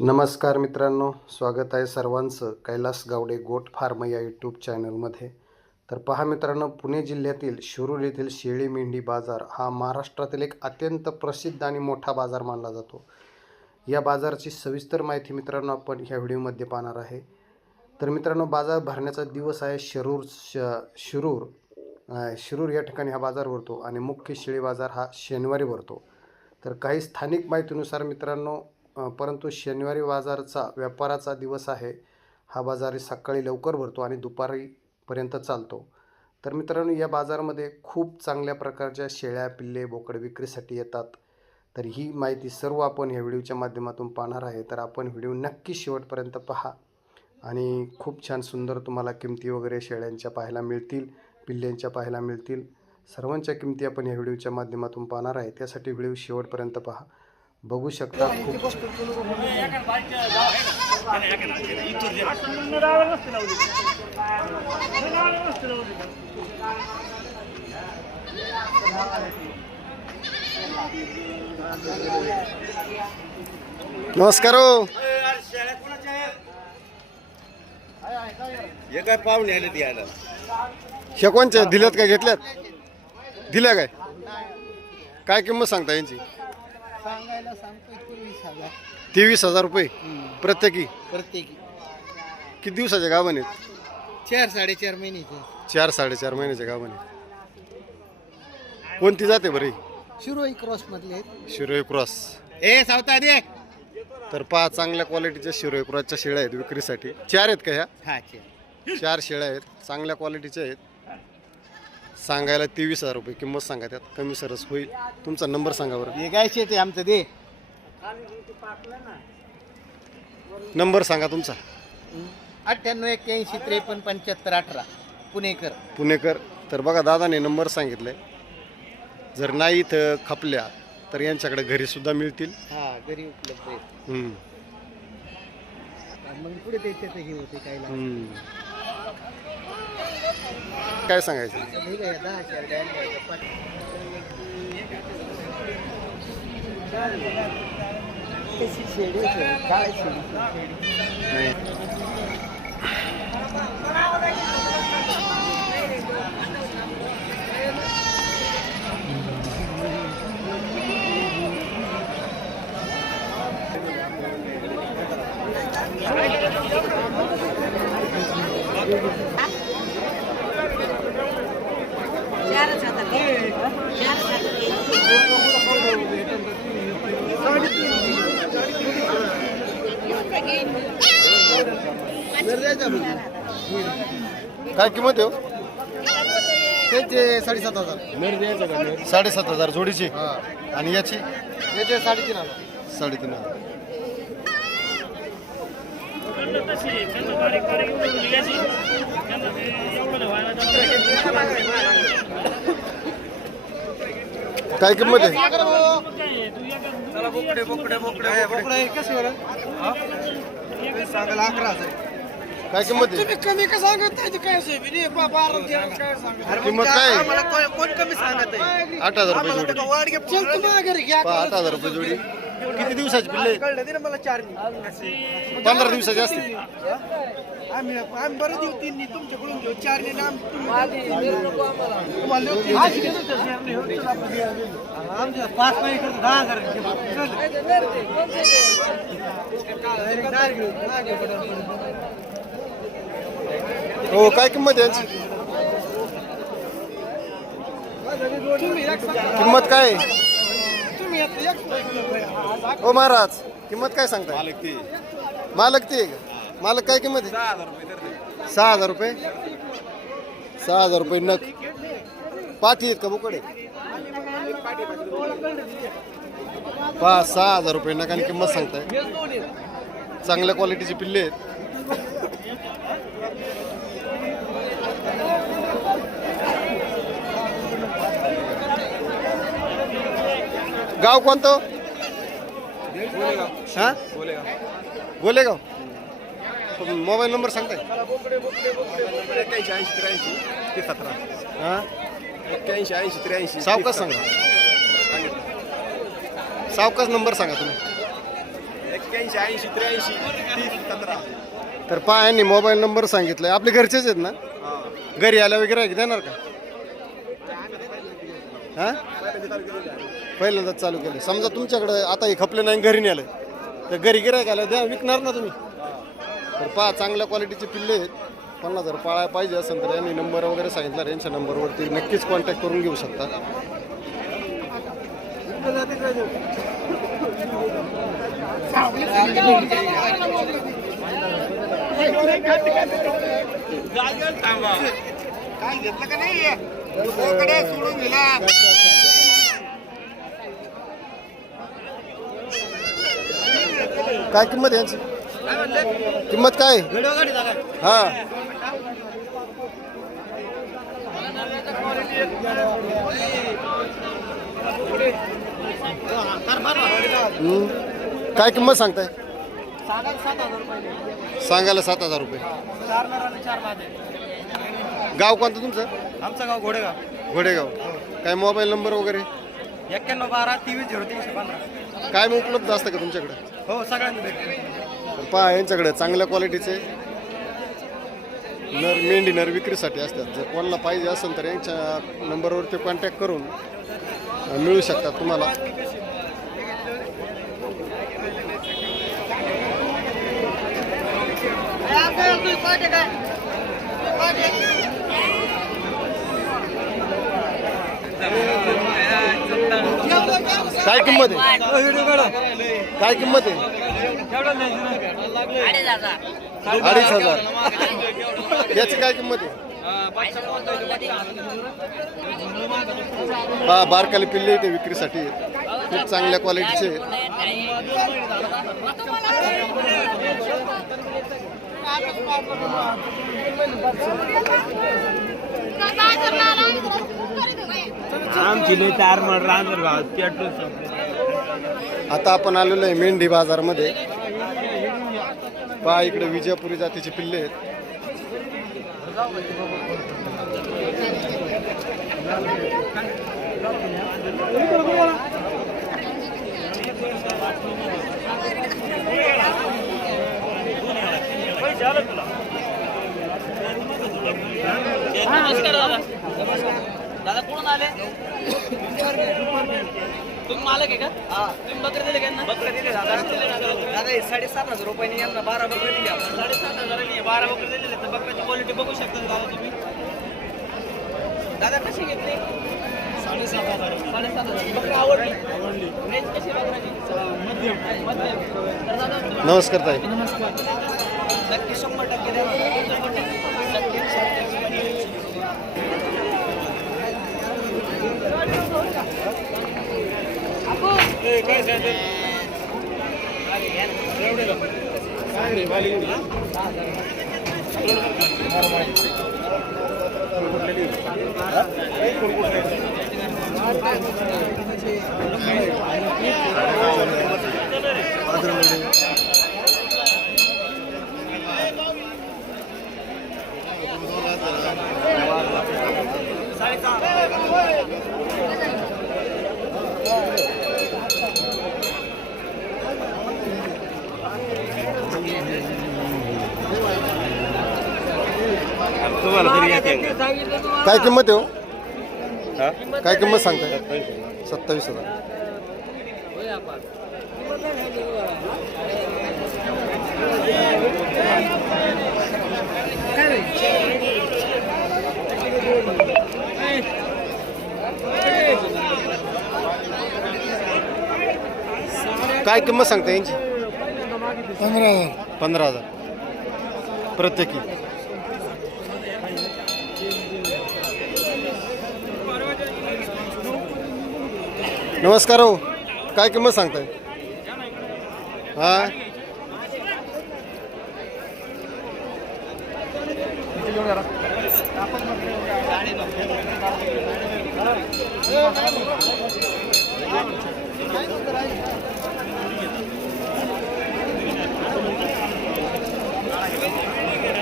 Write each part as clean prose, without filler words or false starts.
नमस्कार मित्रांनो, स्वागत आहे सर्वांचं कैलास गावडे गोट फार्म या यूट्यूब चॅनलमध्ये. तर पहा मित्रांनो, पुणे जिल्ह्यातील शिरूर येथील शेळी मेंढी बाजार हा महाराष्ट्रातील एक अत्यंत प्रसिद्ध आणि मोठा बाजार मानला जातो. या बाजाराची सविस्तर माहिती मित्रांनो आपण ह्या व्हिडिओमध्ये पाहणार आहे. तर मित्रांनो, बाजार भरण्याचा दिवस आहे शिरूर या ठिकाणी हा बाजार भरतो आणि मुख्य शेळी बाजार हा शनिवारी भरतो. तर काही स्थानिक माहितीनुसार मित्रांनो, परंतु शनिवारी बाजारचा व्यापाराचा दिवस आहे. हा बाजार सकाळी लवकर भरतो आणि दुपारीपर्यंत चालतो. तर मित्रांनो, या बाजारामध्ये खूप चांगल्या प्रकारच्या शेळ्या, पिल्ले, बोकड विक्रीसाठी येतात. तर ही माहिती सर्व आपण ह्या व्हिडिओच्या माध्यमातून पाहणार आहे. तर आपण व्हिडिओ नक्की शेवटपर्यंत पहा आणि खूप छान सुंदर तुम्हाला किमती वगैरे शेळ्यांच्या पाहायला मिळतील, पिल्ल्यांच्या पाहायला मिळतील. सर्वांच्या किमती आपण ह्या व्हिडिओच्या माध्यमातून पाहणार आहे. त्यासाठी व्हिडिओ शेवटपर्यंत पहा. बघू शकता खूप नमस्कार हो. हे काय पाहुणे आले ते यायला हे कोणच्या दिल्यात काय घेतल्यात? दिल्या काय किंमत सांगता यांची? सांगायला सांगतोय 23,000 23,000 रुपये प्रत्येकी. प्रत्येकी. किती दिवसाच्या गावाने? 4-4.5 महिन्याचे. 4-4.5 महिन्याच्या गावाने. कोणती जाते बरी? शिरोई क्रॉस मधले आहेत. शिरोई क्रॉस. ए सावता दे. तर 5 चांगल्या क्वालिटीच्या शिरोई क्रॉसच्या शेळ्या आहेत विक्रीसाठी. 4 आहेत का ह्या? हा 4 शेळ्या आहेत, चांगल्या क्वालिटीच्या आहेत. सांगायला 23,000 रुपये किंमत सांगा, त्यात कमी सरस होईल. तुमचा नंबर सांगा बरं. हे गायचे ते आमचं दे. नंबर सांगा तुमचा. 98-81-53-75-18 पुणेकर. पुणेकर. तर बघा, दादाने नंबर सांगितलाय. जर नाही इथं खपल्या तर यांच्याकडे घरी सुद्धा मिळतील. हा घरी उपलब्ध आहेत. मग पुढे त्याच्यात हे होते काय काय सांगायचं? 10,000 काय काय किंमत आहे? त्यांचे 7,500. 7,500 जोडीची. आणि याची त्याचे 3,500. 3,500. काय किंमत आहे? काय किंमत आहे? कमी का सांगत काय किंमत काय? कोण कमी सांगत आहे? 8,000 रुपये जोडी. 8,000 रुपये जोडी. किती दिवसाची पिल्ले? कळलं दे ना मला 4. 15 दिवसाची असते. आम्ही बरं देऊ 3 तुमच्याकडून घेऊ 4 आमच्या 5 महिने 10,000 हो, काय किंमत आहे यांची? किंमत काय आहे? हो महाराज, किंमत काय सांगता? मालक ती आहे का? मालक काय किंमत आहे? 6,000 रुपये. 6,000 रुपये नग. पाठी आहेत का बोकडे? 6,000 रुपये नगाने किंमत सांगताय. चांगल्या क्वालिटीची पिल्ले आहेत. गाव कोणतं? हा, गोलेगाव. मोबाईल नंबर सांगताय? 81-83-17. हां, 81-83. सावकाश सांगा. सावकाश नंबर सांगा तुम्ही. एक्क्याऐंशी 80 83 30 17. तर पहा यांनी मोबाईल नंबर सांगितलाय. आपले घरचेच आहेत ना? घरी आल्या वगैरे आहे की देणार का? हां पहिल्यांदाच चालू केलं. समजा तुमच्याकडे आता हे खपले नाही घरी नेलं तर घरी गिरायक आलं द्या विकणार ना तुम्ही. तर पहा चांगल्या क्वालिटीचे पिल्ले आहेत. कोणाला जर पाळायला पाहिजे असेल तर यांनी नंबर वगैरे सांगितला. यांच्या नंबरवरती नक्कीच कॉन्टॅक्ट करून घेऊ शकता. काय घेतलं का नाही लोकांकडे सोडून दिला. काय किंमत आहे यांची? किंमत काय? हा काय किंमत सांगताय? सांगायला 7,000 रुपये. गाव कोणतं तुमचं? आमचं गाव घोडेगाव. घोडेगाव. काय मोबाईल नंबर वगैरे? 91 12 23 0315. काय मग उपलब्ध असतं का तुमच्याकडे? हो सगळ्यांनी भेटते. पहा यांच्याकडे चांगल्या क्वालिटीचे नर मेंढी नर विक्रीसाठी असतात. जर कोणाला पाहिजे असेल तर यांच्या नंबरवरती कॉन्टॅक्ट करून मिळू शकतात तुम्हाला. काय किंमत आहे? काय किंमत आहे? 2,500. याची काय किंमत आहे? हा बारकाली पिल्ले इथे विक्रीसाठी आहेत. खूप चांगल्या क्वालिटीचे आहेत. आता आपण आलेलो आहे मेंढी बाजारमध्ये. पहा इकडे विजयपुरी जातीचे पिल्ले आहेत. नमस्कार दादा. दादा कुठून आले? तुम्ही मालक आहे का? तुम्ही बकरे दिले का? बकरे दिले दादा. दादा 7,500 रुपयांनी यांना 12 बकरे दिले. 7,500 12 बकरे दिले तर बकऱ्याची क्वालिटी बघू शकता दादा तुम्ही. दादा कशी घेतली? 7,500. 7,500 बकरी आवडली. रेंज कशी बकऱ्याची? मध्यम. तर दादा नमस्कार ताई. नमस्कार. नक्की 100% द्या. काय किंमत आहे हो? काय किंमत सांगताय? 27,000. काय किंमत सांगता यांची? 15,000 प्रत्येकी. नमस्कार हो. काय किंमत सांगताय? हा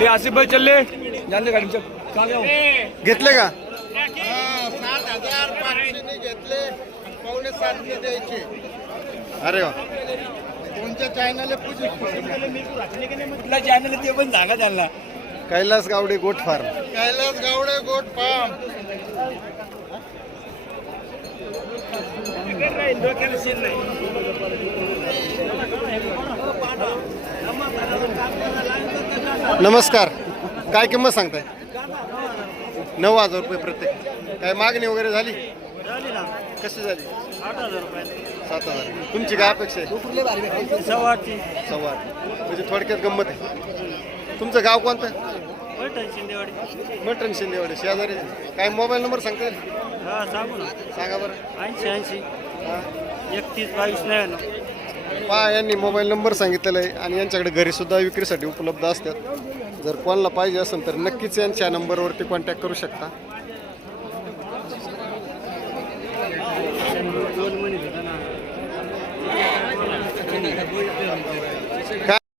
ते आसिफ भाई चलले जाणले गाडी घेतले का? 7,500 घेतले. 7,500 द्यायचे. अरे वा. तुमच्या चॅनल कुठला चॅनल ते पण सांगा त्यांना. Kailas Gawade goat farm. Kailas Gawade goat farm. नमस्कार, काय किंमत सांगताय? 9,000 रुपये प्रत्येक. काय मागणी वगैरे झाली? कशी झाली? 7,000. तुमची काय अपेक्षा आहे? 8,15. म्हणजे थोडक्यात गंमत आहे. तुमचं गाव कोणतं? मटण शिंदेवाडी शेजारी. काय मोबाईल नंबर सांगता येईल? सांगा बरं. 80 31 22 99. पहा, यांनी मोबाईल नंबर सांगितलेला आहे आणि यांच्याकडे घरीसुद्धा विक्रीसाठी उपलब्ध असतात. जर कोणाला पाहिजे असेल तर नक्कीच यांच्या नंबरवरती कॉन्टॅक्ट करू शकता.